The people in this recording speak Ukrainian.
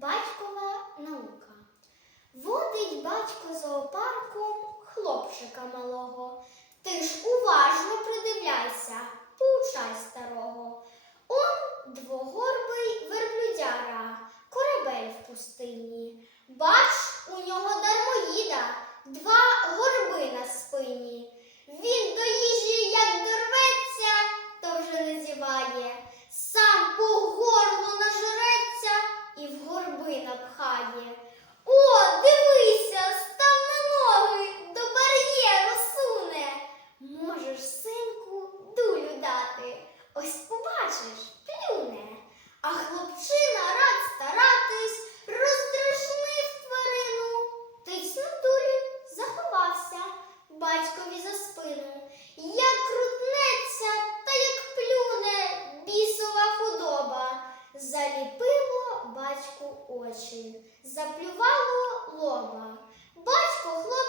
Батькова наука. Водить батько зоопарком хлопчика малого. Ти ж уважно придивляйся, поучай старого. Он двогорбий верблюдяра, корабель в пустині. Бач, у нього дармоїда, два горби напхає. О, дивися, став на ноги, до бар'єру суне. Можеш, синку, дулю дати. Ось побачиш, плюне. А хлопчина рад старатись, роздражнив тварину. Тицнув дулю, заховався батькові за спину. Як крутнеться та як плюне бісова худоба овочі, заплювало лоба. Батько хлопець.